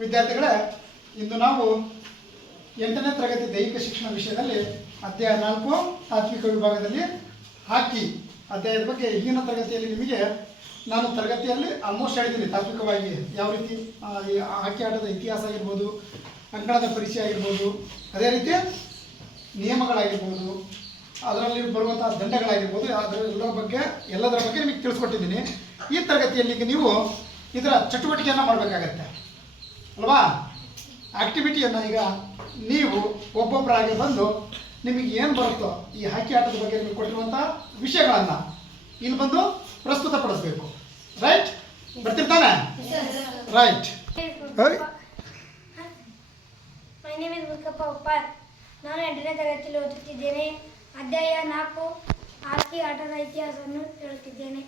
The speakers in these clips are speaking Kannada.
ವಿದ್ಯಾರ್ಥಿಗಳೇ, ಇಂದು ನಾವು 8ನೇ ತರಗತಿ ದೈಹಿಕ ಶಿಕ್ಷಣ ವಿಷಯದಲ್ಲಿ ಅಧ್ಯಾಯ 4 ತಾತ್ವಿಕ ವಿಭಾಗದಲ್ಲಿ ಹಾಕಿ ಅಧ್ಯಾಯದ ಬಗ್ಗೆ ಈಗಿನ ತರಗತಿಯಲ್ಲಿ ನಿಮಗೆ ನಾನು ತರಗತಿಯಲ್ಲಿ ಆಲ್ಮೋಸ್ಟ್ ಹೇಳಿದ್ದೀನಿ. ತಾತ್ವಿಕವಾಗಿ ಯಾವ ರೀತಿ ಹಾಕಿ ಆಟದ ಇತಿಹಾಸ ಆಗಿರ್ಬೋದು, ಅಂಕಣದ ಪರಿಚಯ ಆಗಿರ್ಬೋದು, ಅದೇ ರೀತಿ ನಿಯಮಗಳಾಗಿರ್ಬೋದು, ಅದರಲ್ಲಿ ಬರುವಂಥ ದಂಡಗಳಾಗಿರ್ಬೋದು, ಎಲ್ಲದರ ಬಗ್ಗೆ ನಿಮಗೆ ತಿಳಿಸ್ಕೊಟ್ಟಿದ್ದೀನಿ. ಈ ತರಗತಿಯಲ್ಲಿ ನೀವು ಇದರ ಚಟುವಟಿಕೆಯನ್ನು ಮಾಡಬೇಕಾಗತ್ತೆ ಅಲ್ವಾ? ಆಕ್ಟಿವಿಟಿಯನ್ನು ಈಗ ನೀವು ಒಬ್ಬೊಬ್ಬರಾಗಿ ಬಂದು ನಿಮಗೆ ಏನು ಬರುತ್ತೋ ಈ ಹಾಕಿ ಆಟದ ಬಗ್ಗೆ ನಿಮಗೆ ಕೊಟ್ಟಿರುವಂಥ ವಿಷಯಗಳನ್ನು ಇಲ್ಲಿ ಬಂದು ಪ್ರಸ್ತುತಪಡಿಸಬೇಕು. ರೈಟ್? ಬರ್ತಿರ್ತಾನೆ? Right. My name is Mulkappa Uppar. ನಾನು 8ನೇ ತರಗತಿಯಲ್ಲಿ ಓದುತ್ತಿದ್ದೇನೆ. ಅಧ್ಯಾಯ 4 ಹಾಕಿ ಆಟದ ಇತಿಹಾಸವನ್ನು ಹೇಳುತ್ತಿದ್ದೇನೆ.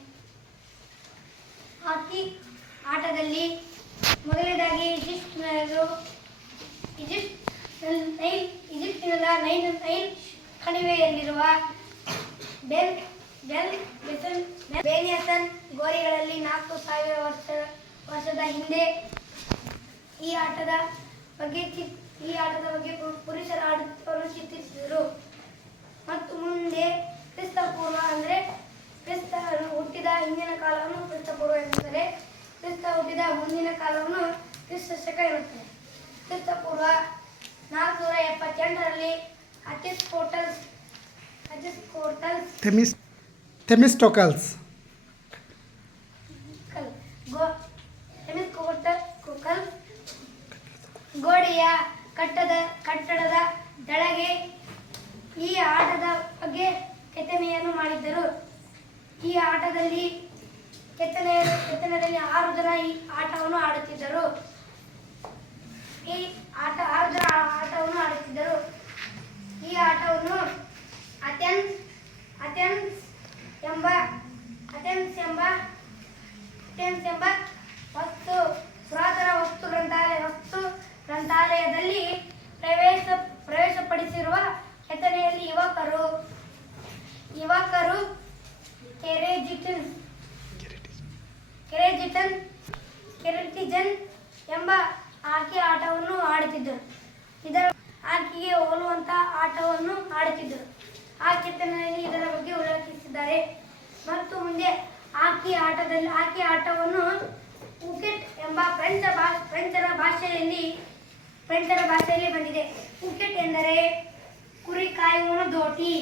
ಹಾಕಿ ಆಟದಲ್ಲಿ ಮೊದಲನೇದಾಗಿ ಈಜಿಪ್ಟಿನ ನೈಲ್ ಕಣಿವೆಯಲ್ಲಿರುವ ಬೇನಿಯಸನ್ ಗೋರಿಗಳಲ್ಲಿ 4000 ವರ್ಷದ ಹಿಂದೆ ಈ ಆಟದ ಬಗ್ಗೆ ಪುರುಷರ ಆಟವನ್ನು ಚಿತ್ರಿಸಿದರು. ಮತ್ತು ಮುಂದೆ ಕ್ರಿಸ್ತಪೂರ್ವ ಅಂದರೆ ಕ್ರಿಸ್ತ ಹುಟ್ಟಿದ ಹಿಂದಿನ ಕಾಲವನ್ನು ಕ್ರಿಸ್ತಪೂರ್ವ ಎನ್ನುತ್ತಾರೆ. ಕ್ರಿಸ್ತ ಹುಟ್ಟಿದ ಮುಂದಿನ ಕಾಲವನ್ನು ಕ್ರಿಸ್ತ ಶಕ ಎನ್ನುತ್ತಾರೆ. ಕ್ರಿಸ್ತಪೂರ್ವ 478ರಲ್ಲಿ ಥೆಮಿಸ್ಟೋಕಲ್ಸ್ ಗೋಡೆಯ ಕಟ್ಟಡದ ಕೆಳಗೆ ಈ ಆಟದ ಬಗ್ಗೆ ಕೆತ್ತನೆಯನ್ನು ಮಾಡಿದ್ದರು. ಈ ಆಟದಲ್ಲಿ ಕೆತ್ತನೆಯಲ್ಲಿ 6 ಜನ ಈ ಆಟವನ್ನು ಆಡುತ್ತಿದ್ದರು. ಈ ಆಟವನ್ನು ಅಥೆನ್ಸ್ ಎಂಬ ಪುರಾತನ ವಸ್ತು ಗ್ರಂಥಾಲಯದಲ್ಲಿ ಪ್ರವೇಶಪಡಿಸಿರುವ ಕೆತ್ತನೆಯಲ್ಲಿ ಯುವಕರು ಕೆರೆಟಿಜನ್ ಎಂಬ ಹಾಕಿ ಆಟವನ್ನು ಆಡುತ್ತಿದ್ದರು. ಇದರ ಹಾಕಿಗೆ ಹೋಲುವಂತಹ ಆಟವನ್ನು ಆಡುತ್ತಿದ್ದರು. ಆ ಕೆತ್ತನೆಯಲ್ಲಿ ಇದರ ಬಗ್ಗೆ ಉಲ್ಲೇಖಿಸಿದ್ದಾರೆ. ಮತ್ತು ಮುಂದೆ ಹಾಕಿ ಆಟವನ್ನು ಉಕೆಟ್ ಎಂಬ ಫ್ರೆಂಚರ ಭಾಷೆಯಲ್ಲಿ ಬಂದಿದೆ. ಉಕೆಟ್ ಎಂದರೆ ಕುರಿ ಕಾಯುವನ ದೋಟಿ.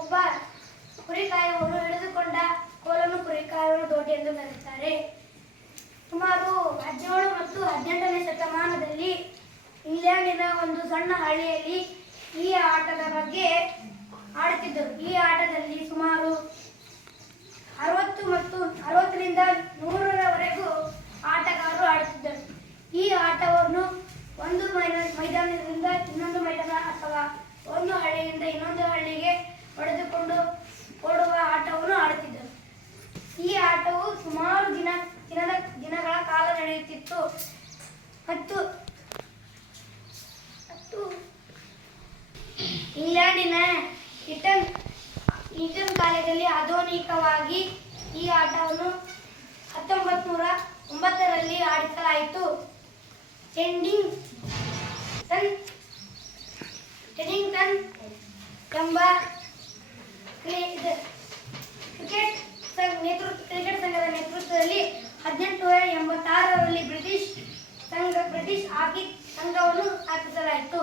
ಒಬ್ಬ ಕುರಿ ಕಾಯುವವನು ಹಿಡಿದುಕೊಂಡ ಕೋಲನ್ನು ಕುರಿ ಕಾಯುವನ ದೋಟಿ ಎಂದು ಕರೆಯುತ್ತಾರೆ. ಸುಮಾರು 17 ಮತ್ತು 18ನೇ ಶತಮಾನದಲ್ಲಿ ಇಂಗ್ಲೆಂಡಿನ ಒಂದು ಸಣ್ಣ ಹಳ್ಳಿಯಲ್ಲಿ ಈ ಆಟದ ಬಗ್ಗೆ ಆಡುತ್ತಿದ್ದರು. ಈ ಆಟದಲ್ಲಿ ಸುಮಾರು 60ರಿಂದ 100ರವರೆಗೂ ಆಟಗಾರರು ಆಡುತ್ತಿದ್ದರು. ಈ ಆಟವನ್ನು ಒಂದು ಮೈದಾನದಿಂದ ಇನ್ನೊಂದು ಮೈದಾನ ಅಥವಾ ಒಂದು ಹಳ್ಳಿಯಿಂದ ಇನ್ನೊಂದು ಹಳ್ಳಿಗೆ ಹೊಡೆದುಕೊಂಡು ಓಡುವ ಆಟವನ್ನು ಆಡುತ್ತಿದ್ದರು. ಈ ಆಟವು ಸುಮಾರು ದಿನಗಳ ಕಾಲ ನಡೆಯುತ್ತಿತ್ತು. ಮತ್ತು ಇಂಗ್ಲೆಂಡಿನ ಈಟನ್ ಕಾಲೇಜಲ್ಲಿ ಆಧುನಿಕವಾಗಿ ಈ ಆಟವನ್ನು 1909ರಲ್ಲಿ ಆಡಿಸಲಾಯಿತು. ಟೆಡಿಂಗ್ಟನ್ ಎಂಬ ಕ್ರಿಕೆಟ್ ಸಂಘದ ನೇತೃತ್ವದಲ್ಲಿ 1886ರಲ್ಲಿ ಬ್ರಿಟಿಷ್ ಹಾಕಿ ಸಂಘವನ್ನು ಸ್ಥಾಪಿಸಲಾಯಿತು.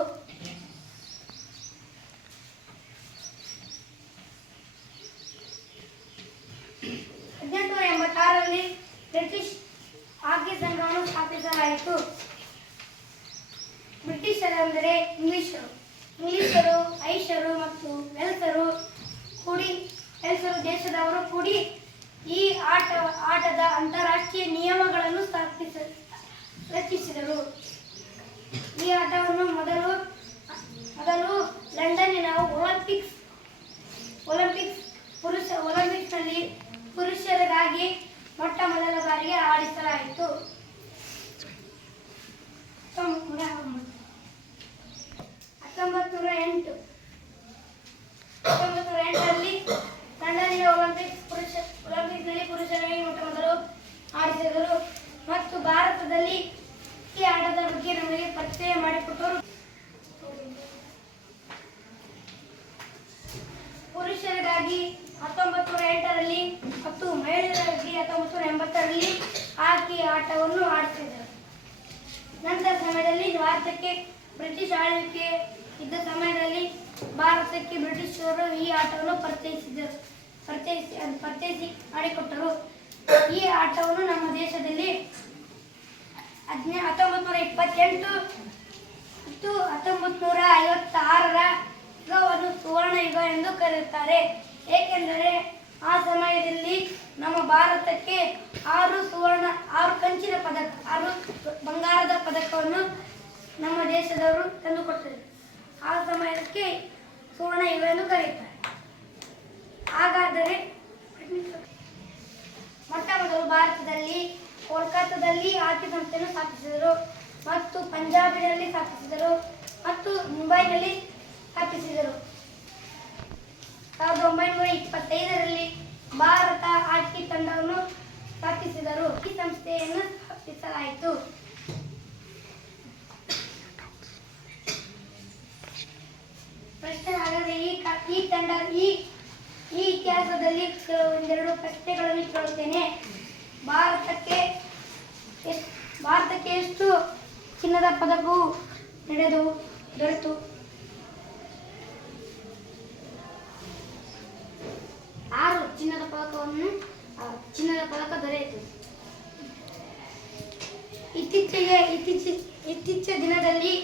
1886ರಲ್ಲಿ ಬ್ರಿಟಿಷ್ ಹಾಕಿ ಸಂಘವನ್ನು ಸ್ಥಾಪಿಸಲಾಯಿತು. ಬ್ರಿಟಿಷರೆಂದರೆ ಇಂಗ್ಲಿಷರು, ಐಷರು ಮತ್ತು ವೆಲ್ಸರು ದೇಶದವರು ಕೂಡಿ ಈ ಆಟದ ಅಂತಾರಾಷ್ಟ್ರೀಯ ನಿಯಮಗಳನ್ನು ರಚಿಸಿದರು. ಈ ಆಟವನ್ನು ಮೊದಲು ಲಂಡನ್ನಿನ ಒಲಿಂಪಿಕ್ಸ್ನಲ್ಲಿ ಪುರುಷರಿಗಾಗಿ ಮೊಟ್ಟ ಮೊದಲ ಬಾರಿಗೆ ಆಡಿಸಲಾಯಿತು. ತಪ್ಪಿಸಲಾಯಿತು. 1908ರಲ್ಲಿ ಲಂಡನ್ನಿನ ಒಲಿಂಪಿಕ್ಸ್ನಲ್ಲಿ ಪುರುಷರಾಗಿ ಮೊಟ್ಟಮೊದಲು ಆಡಿಸಿದರು ಮತ್ತು ಭಾರತದಲ್ಲಿ ಈ ಆಟದ ಬಗ್ಗೆ ನಮಗೆ ಪರಿಚಯ ಮಾಡಿಕೊಟ್ಟರು. ಪುರುಷರಿಗಾಗಿ 1908ರಲ್ಲಿ ಮತ್ತು ಮಹಿಳೆಯರಿಗಾಗಿ 1980ರಲ್ಲಿ ಹಾಕಿ ಆಟವನ್ನು ಆಡಿಸಿದರು. ನಂತರ ಸಮಯದಲ್ಲಿ ಭಾರತಕ್ಕೆ ಬ್ರಿಟಿಷ್ ಆಳ್ವಿಕೆ ಇದ್ದ ಸಮಯದಲ್ಲಿ ಭಾರತಕ್ಕೆ ಬ್ರಿಟಿಷರು ಈ ಆಟವನ್ನು ಪರಿಚಯಿಸಿ ಮಾಡಿಕೊಟ್ಟರು. ಈ ಆಟವನ್ನು ನಮ್ಮ ದೇಶದಲ್ಲಿ 1928 ಮತ್ತು 1956ರ ಯುಗವನ್ನು ಸುವರ್ಣ ಯುಗ ಎಂದು ಕರೆಯುತ್ತಾರೆ. ಏಕೆಂದರೆ ಆ ಸಮಯದಲ್ಲಿ ನಮ್ಮ ಭಾರತಕ್ಕೆ 6 ಕಂಚಿನ ಪದಕ 6 ಬಂಗಾರದ ಪದಕವನ್ನು ನಮ್ಮ ದೇಶದವರು ತಂದುಕೊಟ್ಟರು. ಆ ಸಮಯಕ್ಕೆ ಸುವರ್ಣ ಯುಗ ಎಂದು ಕರೆಯುತ್ತಾರೆ. ಹಾಗಾದರೆ ಮೊಟ್ಟ ಮೊದಲು ಭಾರತದಲ್ಲಿ ಕೋಲ್ಕತ್ತಾದಲ್ಲಿ ಹಾಕಿ ಸಂಸ್ಥೆಯನ್ನು ಸ್ಥಾಪಿಸಿದರು ಮತ್ತು ಪಂಜಾಬಿನಲ್ಲಿ ಸ್ಥಾಪಿಸಿದರು ಮತ್ತು ಮುಂಬೈನಲ್ಲಿ ಸ್ಥಾಪಿಸಿದರು. 1925ರಲ್ಲಿ ಭಾರತ ಹಾಕಿ ತಂಡವನ್ನು ಸ್ಥಾಪಿಸಿದರು. ಈ ಸಂಸ್ಥೆಯನ್ನು ಸ್ಥಾಪಿಸಲಾಯಿತು. ಪ್ರಶ್ನೆ ಹಾಗಾದರೆ ಈ ತಂಡ ಈ ಇತಿಹಾಸದಲ್ಲಿ ಒಂದೆರಡು ಪ್ರಶ್ನೆಗಳನ್ನು ಕೇಳುತ್ತೇನೆ. ಭಾರತಕ್ಕೆ ಎಷ್ಟು ಚಿನ್ನದ ಪದಕವು ದೊರೆತು? 6 ಚಿನ್ನದ ಪದಕ ದೊರೆಯಿತು. ಇತ್ತೀಚಿನ ದಿನದಲ್ಲಿ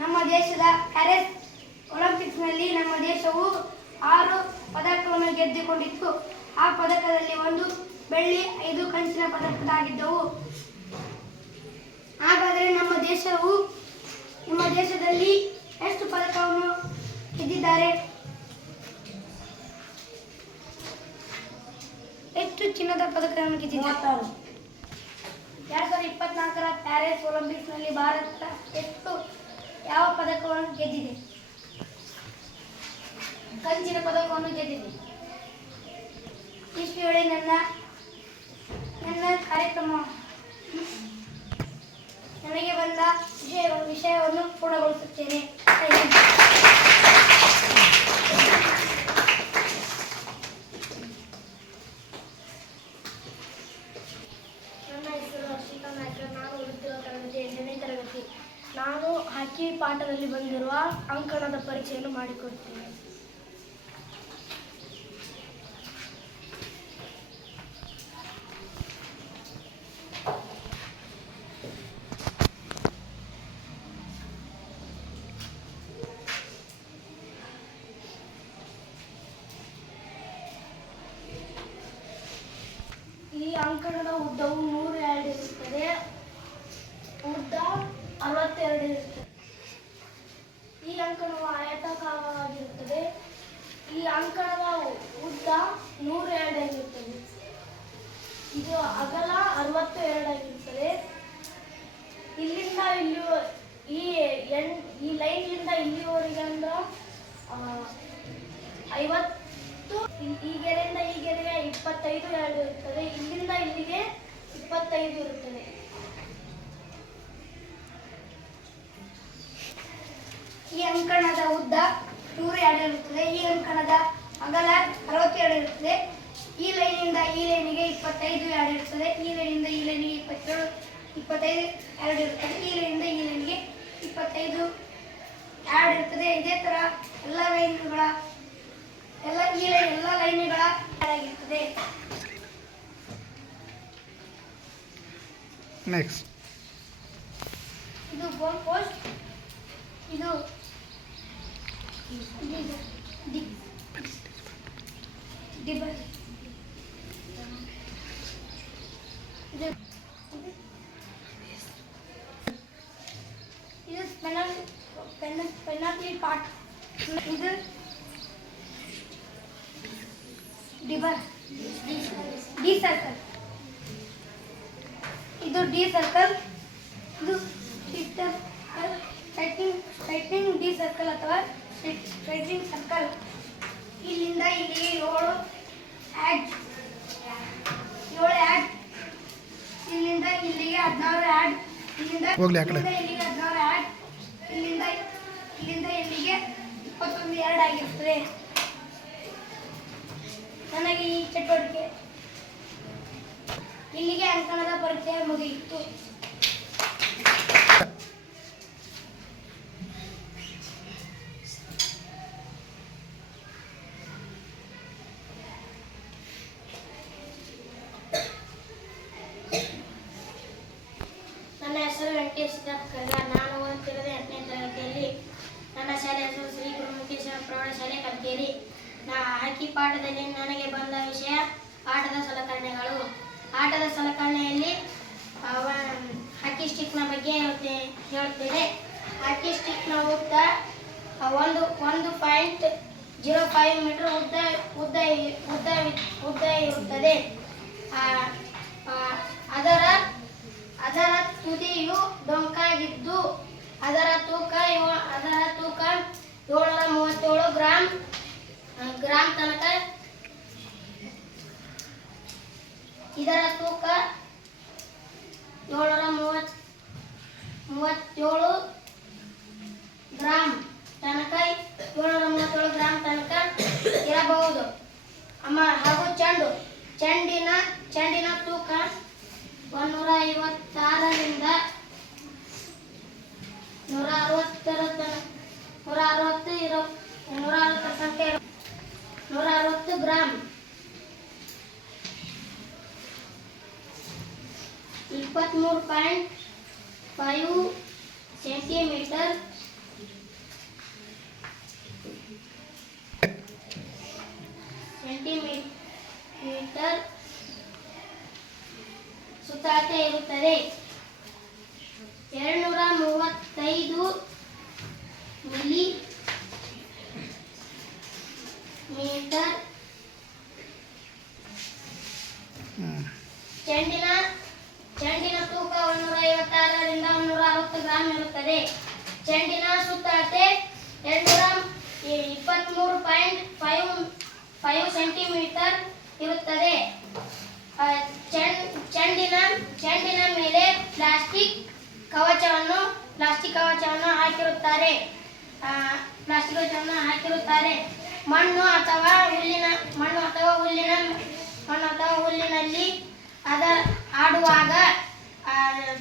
ನಮ್ಮ ದೇಶದ ಪ್ಯಾರಿಸ್ ಒಲಿಂಪಿಕ್ಸ್ನಲ್ಲಿ ನಮ್ಮ ದೇಶವು 6 ಪದಕವನ್ನು ಗೆದ್ದುಕೊಂಡಿತ್ತು. ಆ ಪದಕದಲ್ಲಿ 1 ಬೆಳ್ಳಿ 5 ಕಂಚಿನ ಪದಕದಾಗಿದ್ದವು. ಹಾಗಾದರೆ ನಮ್ಮ ದೇಶದಲ್ಲಿ ಎಷ್ಟು ಪದಕವನ್ನು ಗೆದ್ದಿದ್ದಾರೆ? ಎಷ್ಟು ಚಿನ್ನದ ಪದಕವನ್ನು ಗೆದ್ದಿದ್ದಾರೆ? 2024ರ ಪ್ಯಾರಿಸ್ ಒಲಿಂಪಿಕ್ಸ್ನಲ್ಲಿ ಭಾರತ ಯಾವ ಪದಕವನ್ನು ಗೆದ್ದಿದೆ? ಕಂಚಿನ ಪದಕವನ್ನು ಗೆದ್ದಿದೆ. ಇಷ್ಟು ಹೇಳಿ ನನ್ನ ಕಾರ್ಯಕ್ರಮ ನನಗೆ ಬಂದ ವಿಷಯವನ್ನು ಪೂರ್ಣಗೊಳಿಸುತ್ತೇನೆ. ನನ್ನ ಹೆಸರು ಹರ್ಷಿಕಾ ನಾಯ್ಕರ್. ನಾನು ಓದುತ್ತಿರುವ ತರಗತಿ 8ನೇ ತರಗತಿ. ನಾನು ಹಾಕಿ ಪಾಠದಲ್ಲಿ ಬಂದಿರುವ ಅಂಕಣದ ಪರಿಚಯವನ್ನು ಮಾಡಿಕೊಡ್ತೇನೆ. ಈ ಅಂಕಣದ ಉದ್ದವು 100 ಯಾರ್ಡ್ ಇರುತ್ತದೆ. ಉದ್ದ 62 ಇರುತ್ತದೆ. ಈ ಅಂಕಣವು ಆಯತಾಕಾರವಾಗಿರುತ್ತದೆ. ಈ ಅಂಕಣದ ಉದ್ದ 100 ಯಾರ್ಡ್ ಆಗಿರುತ್ತದೆ. ಇದು ಅಗಲ 62 ಆಗಿರುತ್ತದೆ. ಇಲ್ಲಿಂದ ಈ ಲೈನ್ನಿಂದ ಇಲ್ಲಿವರೆಗೆ ಅಂದ್ರೆ 50, ಈ ಗೆರೆಯಿಂದ ಈ ಗೆರೆಗೆ 25 ಯಾರ್ಡ್ ಇರುತ್ತದೆ. ಇಲ್ಲಿಂದ ಇಲ್ಲಿಗೆ 25 ಇರುತ್ತದೆ. ಈ ಅಂಕಣದ ಉದ್ದ 100 ಯಾರ್ಡ್ ಇರುತ್ತದೆ. ಈ ಅಂಕಣದ ಅಗಲ 62 ಇರುತ್ತದೆ. ಈ ಲೈನಿಂದ ಈ ಲೈನಿಗೆ 25 ಯಾರ್ಡ್ ಇರುತ್ತದೆ. ಈ ಲೈನಿಂದ ಈ ಲೈನಿಗೆ 25 ಯಾರ್ಡ್ ಇರುತ್ತದೆ. ಈ ಲೈನಿಂದ ಈ ಲೈನಿಗೆ 25 ಯಾರ್ಡ್ ಇರುತ್ತದೆ. ಇದೇ ತರ ಎಲ್ಲ ಲೈನ್ಗಳ ಆಗಿರುತ್ತದೆ. ನೆಕ್ಸ್ಟ್ ಇದು ಗೋಲ್ ಪೋಸ್ಟ್. ಇದು ಪೆನಾಲ್ಟಿ ಪಾರ್ಟ್. ಇದು ಡಿ ಸರ್ಕಲ್. ಇದು ಡಿ ಸರ್ಕಲ್, ಇದು ಸ್ಟ್ರೈಟ್ನಿಂಗ್ ಡಿ ಸರ್ಕಲ್ ಅಥವಾ ಸ್ಟ್ರೈಟ್ನಿಂಗ್ ಸರ್ಕಲ್. ಇಲ್ಲಿಂದ ಇಲ್ಲಿಗೆ 7 ಆ್ಯಡ್, ಇಲ್ಲಿಂದ ಇಲ್ಲಿಗೆ 16 ಆ್ಯಡ್, ಇಲ್ಲಿಂದ ಇಲ್ಲಿಗೆ 16 ಆ್ಯಡ್, ಇಲ್ಲಿಂದ ಇಲ್ಲಿಗೆ 21 2 ಆಗಿರ್ತದೆ. ನನಗೆ ಈ ಚಟುವಟಿಕೆ ಇಲ್ಲಿಗೆ ಅಂಕಣದ ಪರಿಚಯ ಮುಗಿಯಿತು. ನನ್ನ ಹೆಸರು ವೆಂಕಟೇಶ್ ಕರ್ಗಾರ್. ನಾನು ಓದುತ್ತಿರೋದು 8ನೇ ತರಗತಿಯಲ್ಲಿ. ನನ್ನ ಶಾಲೆ ಹೆಸರು ಶ್ರೀ ಗುರುಮುಖೇಶ್ವರ ಪ್ರೌಢಶಾಲೆ ಕಲ್ಕೇರಿ. ಹಾಕಿ ಪಾಠದಲ್ಲಿ ನನಗೆ ಬಂದ ವಿಷಯ ಆಟದ ಸಲಕರಣೆಗಳು. ಆಟದ ಸಲಕರಣೆಯಲ್ಲಿ ಹಾಕಿ ಸ್ಟಿಕ್ನ ಬಗ್ಗೆ ಹೇಳುತ್ತೇನೆ. ಹಾಕಿ ಸ್ಟಿಕ್ನ ಉದ್ದ 1.05 ಮೀಟರ್ ಉದ್ದ ಇರುತ್ತದೆ. ಅದರ ತುದಿಯು ಡೊಂಕಾಗಿದ್ದು ಅದರ ತೂಕ 737 ಗ್ರಾಂ ತನಕ. ಇದರ ತೂಕ 737 ಗ್ರಾಂ ತನಕ ಇರಬಹುದು. ಹಾಗೂ ಚೆಂಡಿನ ತೂಕ 156ರಿಂದ 160 ಗ್ರಾಂ. 23.5 ಸೆಂಟಿಮೀಟರ್ ಸುತ್ತಳತೆ ಇರುತ್ತದೆ. 235 ಮಿಲಿ ಮೀಟರ್. ಚೆಂಡಿನ ತೂಕ 156ರಿಂದ 160 ಗ್ರಾಂ ಇರುತ್ತದೆ. ಚೆಂಡಿನ ಸುತ್ತಳತೆ 223.5 ಸೆಂಟಿಮೀಟರ್ ಇರುತ್ತದೆ. ಚೆಂಡಿನ ಮೇಲೆ ಪ್ಲಾಸ್ಟಿಕ್ ಕವಚವನ್ನು ಹಾಕಿರುತ್ತಾರೆ. ಮಣ್ಣು ಅಥವಾ ಹುಲ್ಲಿನಲ್ಲಿ ಆಡುವಾಗ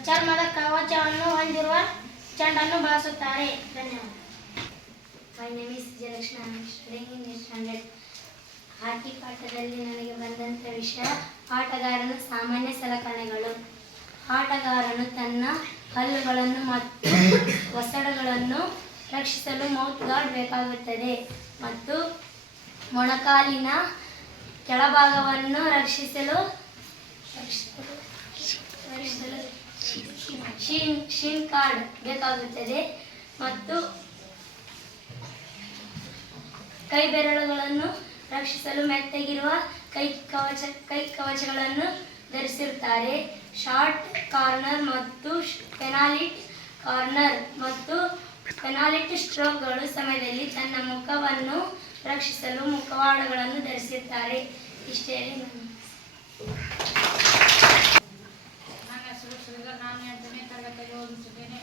ಚರ್ಮದ ಕವಚವನ್ನು ಹೊಂದಿರುವ ಚೆಂಡನ್ನು ಬಳಸುತ್ತಾರೆ. ಧನ್ಯವಾದ. My name is Jalakshmi. I am studying in this standard. ಹಾಕಿ ಪಾಠದಲ್ಲಿ ನನಗೆ ಬಂದಂಥ ವಿಷಯ ಆಟಗಾರನ ಸಾಮಾನ್ಯ ಸಲಕರಣೆಗಳು. ಆಟಗಾರನು ತನ್ನ ಹಲ್ಲುಗಳನ್ನು ಮತ್ತು ಒಸಡುಗಳನ್ನು ರಕ್ಷಿಸಲು ಮೌತ್ ಗಾರ್ಡ್ ಬೇಕಾಗುತ್ತದೆ ಮತ್ತು ಮೊಣಕಾಲಿನ ಕೆಳಭಾಗವನ್ನು ರಕ್ಷಿಸಲು ಶಿನ್ ಕಾರ್ಡ್ ಬೇಕಾಗುತ್ತದೆ ಮತ್ತು ಕೈ ಬೆರಳುಗಳನ್ನು ರಕ್ಷಿಸಲು ಮೆತ್ತಗಿರುವ ಕೈ ಕವಚಗಳನ್ನು ಧರಿಸಿರುತ್ತಾರೆ. ಶಾರ್ಟ್ ಕಾರ್ನರ್ ಮತ್ತು ಪೆನಾಲ್ಟಿ ಸ್ಟ್ರೋಕ್ಗಳ ಸಮಯದಲ್ಲಿ ತನ್ನ ಮುಖವನ್ನು ರಕ್ಷಿಸಲು ಮುಖವಾಡಗಳನ್ನು ಧರಿಸಿರುತ್ತಾರೆ. ಇಷ್ಟೇ ನನ್ನ ಹೆಸರು ಶ್ರೀಧರ್. ನಾನು 8ನೇ ತರಗತಿಯಲ್ಲಿ ಓದುತ್ತಿದ್ದೇನೆ.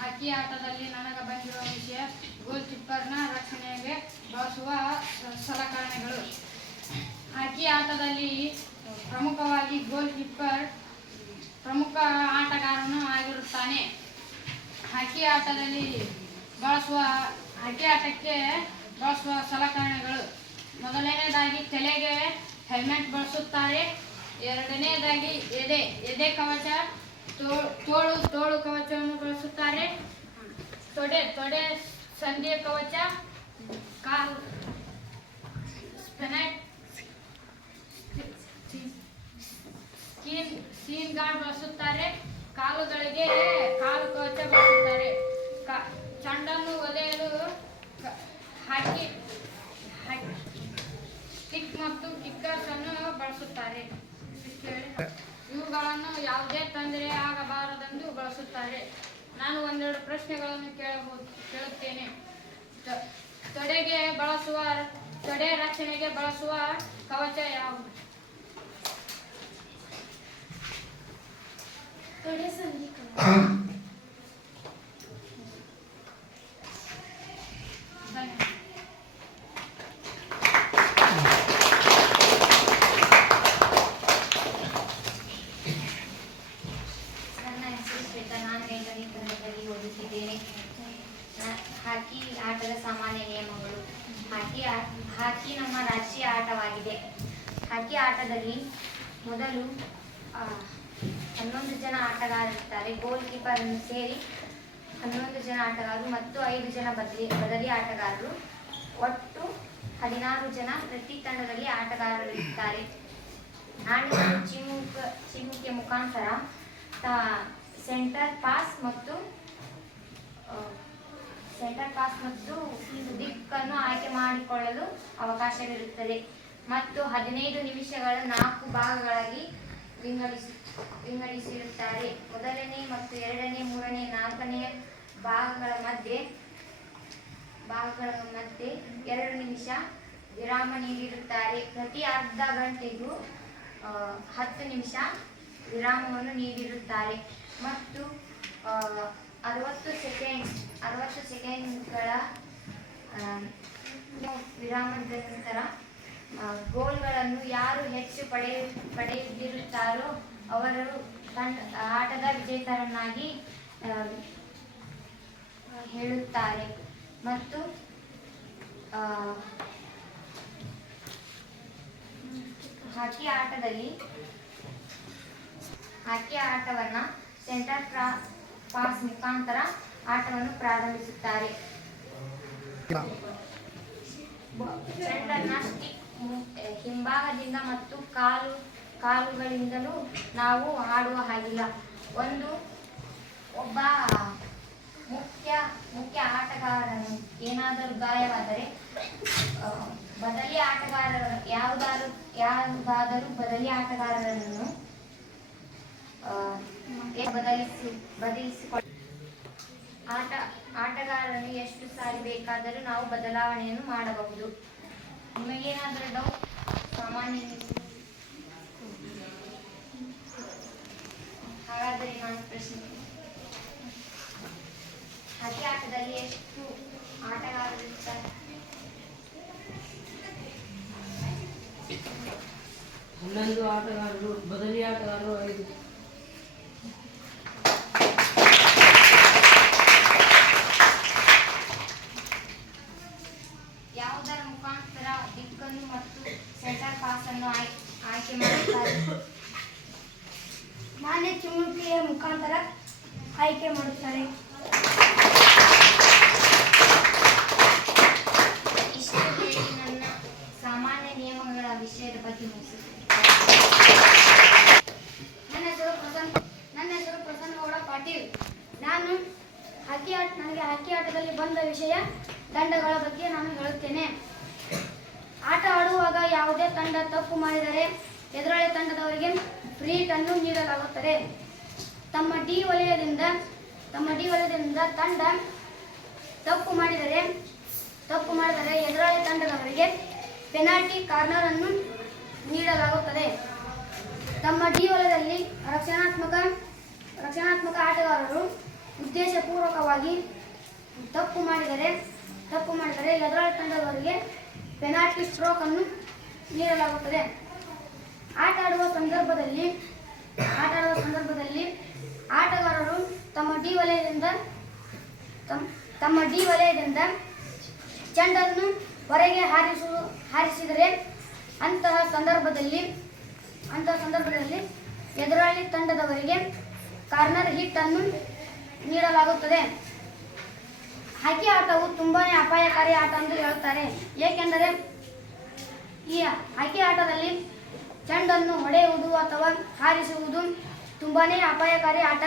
ಹಾಕಿ ಆಟದಲ್ಲಿ ನನಗೆ ಬಂದಿರುವ ವಿಷಯ ಗೋಲ್ ಕೀಪರ್ನ ರಕ್ಷಣೆಗೆ ಬಳಸುವ ಸಲಕರಣೆಗಳು. ಹಾಕಿ ಆಟದಲ್ಲಿ ಪ್ರಮುಖವಾಗಿ ಗೋಲ್ ಕೀಪರ್ ಪ್ರಮುಖ ಆಟಗಾರನು ಆಗಿರುತ್ತಾನೆ. ಹಾಕಿ ಆಟಕ್ಕೆ ಬಳಸುವ ಸಲಕರಣೆಗಳು: ಮೊದಲನೇದಾಗಿ ತಲೆಗೆ ಹೆಲ್ಮೆಟ್ ಬಳಸುತ್ತಾರೆ. ಎರಡನೇದಾಗಿ ಎದೆ ಕವಚ, ತೋಳು ಕವಚವನ್ನು ಬಳಸುತ್ತಾರೆ. ತೊಡೆ ಸಂಧಿಯ ಕವಚ, ಕಾಲು ಸೀನ್ ಗಾರ್ಡ್ ಬಳಸುತ್ತಾರೆ. ಕಾಲುಗಳಿಗೆ ಕಾಲು ಕವಚ ಬಳಸುತ್ತಾರೆ. ಚೆಂಡನ್ನು ಒದೆಯಲು ಹಾಕಿ ಸ್ಟಿಕ್ ಮತ್ತು ಕಿಕ್ಕರ್ಸ್ ಅನ್ನು ಬಳಸುತ್ತಾರೆ. ಇವುಗಳನ್ನು ಯಾವುದೇ ತೊಂದರೆ ಬಳಸುತ್ತಾರೆ. ನಾನು ಒಂದೆರಡು ಪ್ರಶ್ನೆಗಳನ್ನು ಕೇಳುತ್ತೇನೆ. ತೊಡೆ ರಕ್ಷಣೆಗೆ ಬಳಸುವ ಕವಚ ಯಾವುದು? ತೊಡೆ ಸಂಧಿ ಕವಚ. ಧನ್ಯವಾದ. ನನ್ನ ಹೆಸರು ಶ್ವೇತಾ. ನಾನು 8ನೇ ತರಗತಿಯಲ್ಲಿ ಓದುತ್ತಿದ್ದೇನೆ. ಹಾಕಿ ಆಟದ ಸಾಮಾನ್ಯ ನಿಯಮಗಳು. ಹಾಕಿ ನಮ್ಮ ರಾಷ್ಟ್ರೀಯ ಆಟವಾಗಿದೆ. ಹಾಕಿ ಆಟದಲ್ಲಿ ಮೊದಲು 11 ಜನ ಆಟಗಾರರಿರ್ತಾರೆ. ಗೋಲ್ ಕೀಪರ್ ಅನ್ನು ಸೇರಿ 11 ಜನ ಆಟಗಾರರು ಮತ್ತು 5 ಜನ ಬದಲಿ ಆಟಗಾರರು, ಒಟ್ಟು 16 ಜನ ಪ್ರತಿ ತಂಡದಲ್ಲಿ ಆಟಗಾರರಿರ್ತಾರೆ. ನಾಣ್ಯಗಳು ಚಿಮ್ಮುವಿಕೆ ಮುಖಾಂತರ ಸೆಂಟರ್ ಪಾಸ್ ಮತ್ತು ದಿಕ್ಕನ್ನು ಆಯ್ಕೆ ಮಾಡಿಕೊಳ್ಳಲು ಅವಕಾಶವಿರುತ್ತದೆ ಮತ್ತು 15 ನಿಮಿಷಗಳ 4 ಭಾಗಗಳಾಗಿ ವಿಂಗಡಿಸಿರುತ್ತಾರೆ. ಮೊದಲನೇ ಮತ್ತು ಎರಡನೇ, ಮೂರನೇ, ನಾಲ್ಕನೇ ಭಾಗಗಳ ಮಧ್ಯೆ 2 ನಿಮಿಷ ವಿರಾಮ ನೀಡಿರುತ್ತಾರೆ. ಪ್ರತಿ ಅರ್ಧ ಗಂಟೆಗೂ 10 ನಿಮಿಷ ವಿರಾಮವನ್ನು ನೀಡಿರುತ್ತಾರೆ ಮತ್ತು 60 ಸೆಕೆಂಡ್ಗಳ ವಿರಾಮದ ನಂತರ ಗೋಲ್ಗಳನ್ನು ಯಾರು ಹೆಚ್ಚು ಪಡೆದಿರುತ್ತಾರೋ ಅವರು ಆಟದ ವಿಜೇತರನ್ನಾಗಿ ಹೇಳುತ್ತಾರೆ ಮತ್ತು ಹಾಕಿ ಆಟವನ್ನು ಸೆಂಟರ್ ಪಾಸ್ ಮುಖಾಂತರ ಆಟವನ್ನು ಪ್ರಾರಂಭಿಸುತ್ತಾರೆ. ಚೆಂಡನ್ನ ಸ್ಟಿಕ್ ಹಿಂಭಾಗದಿಂದ ಮತ್ತು ಕಾಲುಗಳಿಂದಲೂ ನಾವು ಆಡುವ ಹಾಗಿಲ್ಲ. ಒಬ್ಬ ಮುಖ್ಯ ಆಟಗಾರನು ಏನಾದರೂ ಗಾಯವಾದರೆ ಯಾವುದಾದರೂ ಬದಲಿ ಆಟಗಾರರನ್ನು ಬದಲಿಸಿಕೊಳ್ಳ ಆಟಗಾರನು ಎಷ್ಟು ಸಾರಿ ಬೇಕಾದರೂ ನಾವು ಬದಲಾವಣೆಯನ್ನು ಮಾಡಬಹುದು. ನಿಮಗೇನಾದರೂ ಡೌಟ್? ಸಾಮಾನ್ಯ ಹಾಗಾದರೆ ನಾನು ಪ್ರಶ್ನೆ, ಹಾಕಿ ಆಟದಲ್ಲಿ ಎಷ್ಟು ಆಟಗಾರರಿರ್ತಾರೆ? 11 ಆಟಗಾರರು, ಬದಲಿ ಆಟಗಾರರು 5. ಯಾವುದರ ಮುಖಾಂತರ ದಿಕ್ಕನ್ನು ಮತ್ತು ಸೆಂಟರ್ ಪಾಸ್ ಅನ್ನು ಆಯ್ಕೆ ಮಾಡುತ್ತಾರೆ? ನಾಣ್ಯ ಚಿಮ್ಮುವಿಕೆಯ ಮುಖಾಂತರ ಆಯ್ಕೆ ಮಾಡುತ್ತಾರೆ. ಇಷ್ಟು ಹೇಳಿ ನನ್ನ ಸಾಮಾನ್ಯ ನಿಯಮಗಳ ವಿಷಯದ ಬಗ್ಗೆ ಮುಗಿಸುತ್ತೇನೆ. ನನ್ನ ಹೆಸರು ಪ್ರಸನ್ನಗೌಡ ಪಾಟೀಲ್. ನನಗೆ ಹಾಕಿ ಆಟದಲ್ಲಿ ಬಂದ ವಿಷಯ ತಂಡಗಳ ಬಗ್ಗೆ ನಾನು ಹೇಳುತ್ತೇನೆ. ಆಟ ಆಡುವಾಗ ಯಾವುದೇ ತಂಡ ತಪ್ಪು ಮಾಡಿದರೆ ಎದುರಾಳಿ ತಂಡದವರಿಗೆ ಫ್ರೀ ಹಿಟ್ ಅನ್ನು ನೀಡಲಾಗುತ್ತದೆ. ತಮ್ಮ ಡಿ ವಲಯದಿಂದ ತಂಡ ತಪ್ಪು ಮಾಡಿದರೆ ಎದುರಾಳಿ ತಂಡದವರಿಗೆ ಪೆನಾಲ್ಟಿ ಕಾರ್ನರ್ ಅನ್ನು ನೀಡಲಾಗುತ್ತದೆ. ತಮ್ಮ ಡಿ ವಲಯದಲ್ಲಿ ರಕ್ಷಣಾತ್ಮಕ ಆಟಗಾರರು ಉದ್ದೇಶಪೂರ್ವಕವಾಗಿ ತಪ್ಪು ಮಾಡಿದರೆ ಎದುರಾಳಿ ತಂಡದವರಿಗೆ ಪೆನಾಲ್ಟಿ ಸ್ಟ್ರೋಕ್ ಅನ್ನು ನೀಡಲಾಗುತ್ತದೆ. ಆಟ ಆಡುವ ಸಂದರ್ಭದಲ್ಲಿ ಆಟಗಾರರು ತಮ್ಮ ಡಿ ವಲಯದಿಂದ ಚೆಂಡನ್ನು ಹೊರಗೆ ಹಾರಿಸಿದರೆ ಅಂತಹ ಸಂದರ್ಭದಲ್ಲಿ ಎದುರಾಳಿ ತಂಡದವರಿಗೆ ಕಾರ್ನರ್ ಹಿಟ್ ಅನ್ನು ನೀಡಲಾಗುತ್ತದೆ. ಹಾಕಿ ಆಟವು ತುಂಬಾನೇ ಅಪಾಯಕಾರಿ ಆಟ ಎಂದು ಹೇಳುತ್ತಾರೆ. ಏಕೆಂದರೆ ಈ ಹಾಕಿ ಆಟದಲ್ಲಿ ಚೆಂಡನ್ನು ಹೊಡೆಯುವುದು ಅಥವಾ ಹಾರಿಸುವುದು ತುಂಬಾನೇ ಅಪಾಯಕಾರಿ ಆಟ.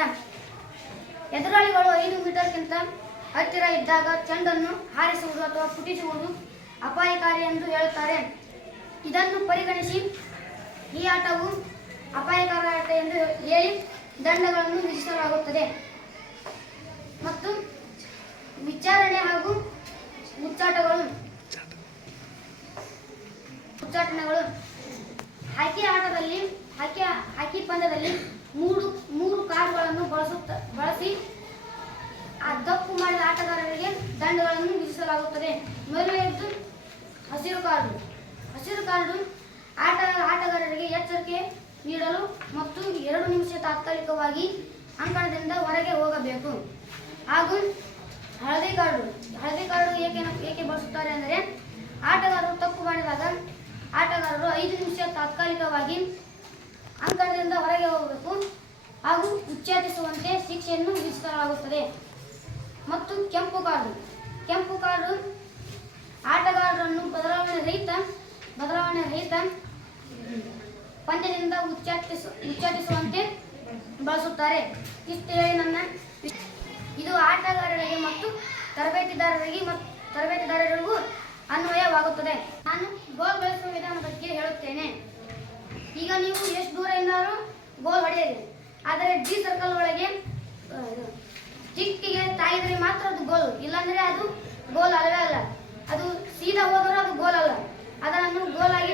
ಎದುರಾಳಿಗಳು 5 ಮೀಟರ್ಗಿಂತ ಹತ್ತಿರ ಇದ್ದಾಗ ಚೆಂಡನ್ನು ಹಾರಿಸುವುದು ಅಥವಾ ಪುಟಿಸುವುದು ಅಪಾಯಕಾರಿ ಎಂದು ಹೇಳುತ್ತಾರೆ. ಇದನ್ನು ಪರಿಗಣಿಸಿ ಈ ಆಟವು ಅಪಾಯಕಾರಿ ಆಟ ಎಂದು ಹೇಳಿ ದಂಡಗಳನ್ನು ವಿಧಿಸಲಾಗುತ್ತದೆ. ಮತ್ತು ವಿಚಾರಣೆ ಹಾಗೂ ಉಚ್ಚಾಟನೆಗಳು ಹಾಕಿ ಆಟದಲ್ಲಿ ಹಾಕಿ ಪಂದ್ಯದಲ್ಲಿ ಮೂರು ಕಾರ್ಡ್ಗಳನ್ನು ಬಳಸಿ ಆ ತಪ್ಪು ಮಾಡಿದ ಆಟಗಾರರಿಗೆ ದಂಡಗಳನ್ನು ವಿಧಿಸಲಾಗುತ್ತದೆ. ಮೊದಲನೆಯದು ಹಸಿರು ಕಾರ್ಡು ಆಟಗಾರರಿಗೆ ಎಚ್ಚರಿಕೆ ನೀಡಲು ಮತ್ತು 2 ನಿಮಿಷ ತಾತ್ಕಾಲಿಕವಾಗಿ ಅಂಕಣದಿಂದ ಹೊರಗೆ ಹೋಗಬೇಕು. ಹಾಗೂ ಹಳದಿ ಕಾರ್ಡು ಏಕೆ ಬಳಸುತ್ತಾರೆ ಅಂದರೆ ಆಟಗಾರರು ತಪ್ಪು ಮಾಡಿದಾಗ ಆಟಗಾರರು 5 ನಿಮಿಷ ತಾತ್ಕಾಲಿಕವಾಗಿ ಅಂಕಣದಿಂದ ಹೊರಗೆ ಹೋಗಬೇಕು ಹಾಗೂ ಉಚ್ಚಾಟಿಸುವಂತೆ ಶಿಕ್ಷೆಯನ್ನು ವಿಧಿಸಲಾಗುತ್ತದೆ. ಮತ್ತು ಕೆಂಪು ಕಾರ್ಡು ಆಟಗಾರರನ್ನು ಬದಲಾವಣೆ ರಹಿತ ಪಂದ್ಯದಿಂದ ಉಚ್ಚಾಟಿಸುವಂತೆ ಬಳಸುತ್ತಾರೆ. ಇಷ್ಟು ಹೇಳಿ ಇದು ಆಟಗಾರರಿಗೆ ಮತ್ತು ತರಬೇತಿದಾರರಿಗೂ ಅನ್ವಯವಾಗುತ್ತದೆ. ನಾನು ಗೋಲ್ ಬಳಸುವ ವಿಧಾನ ಬಗ್ಗೆ ಹೇಳುತ್ತೇನೆ. ಈಗ ನೀವು ಎಷ್ಟು ದೂರದಿಂದಾದರೂ ಗೋಲ್ ಹೊಡೆಯಿರಿ, ಆದರೆ ಡಿ ಸರ್ಕಲ್ ಒಳಗೆ ಸ್ಟಿಕ್ಕಿಗೆ ತಾಯಿದರೆ ಮಾತ್ರ ಅದು ಗೋಲ್, ಇಲ್ಲಾಂದರೆ ಅದು ಗೋಲ್ ಅಲ್ಲವೇ ಅಲ್ಲ. ಅದು ಸೀದಾ ಹೋದರೂ ಅದು ಗೋಲ್ ಅಲ್ಲ. ಅದನ್ನು ಗೋಲ್ ಆಗಿ